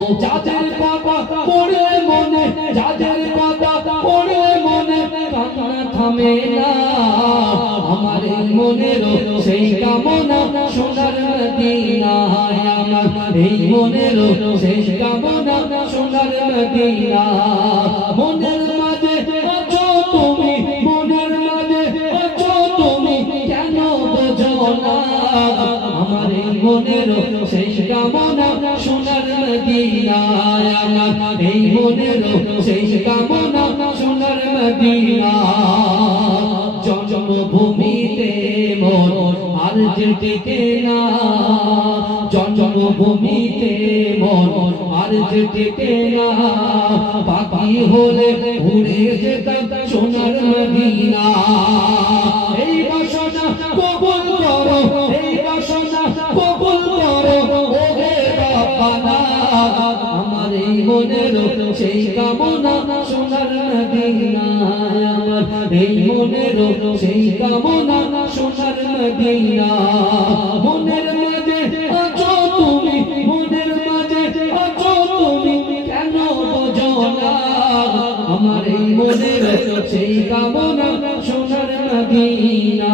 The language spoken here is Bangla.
যাদের কথা পড়ে মনে, যাদের কথা পড়ে মনে কান্না থামে না। আমার এই মনের সেই কামনা সোনার মদিনায়, আমার এই মনের সেই কামনা সোনার মদিনা। মনের মাঝে আছো তুমি, মনের মাঝে আছো তুমি, কেন বোঝো না? আমার এই মনের সেই কামনা সোনার মদিনায়, আমার এই মনের সেই কামনা সোনার মদিনা। জন্মভূমিতে মন আর যে টেকে না, জন্মভূমিতে মন আর যে টেকে না। পাখি হলে উড়ে যেতাম সোনার মদিনা। এই বাসনা কবুল করো, এই বাসনা কবুল করো ওহে বাবানা। আমার এই মনের সেই কামনা সোনার মদিনায়, আমার এই মনের সেই কামনা সোনার মদিনা। মনের মাঝে আছো তুমি, মনের মাঝে আছো তুমি, কেন বোঝো না? আমার এই মনের সেই কামনা সোনার মদিনা।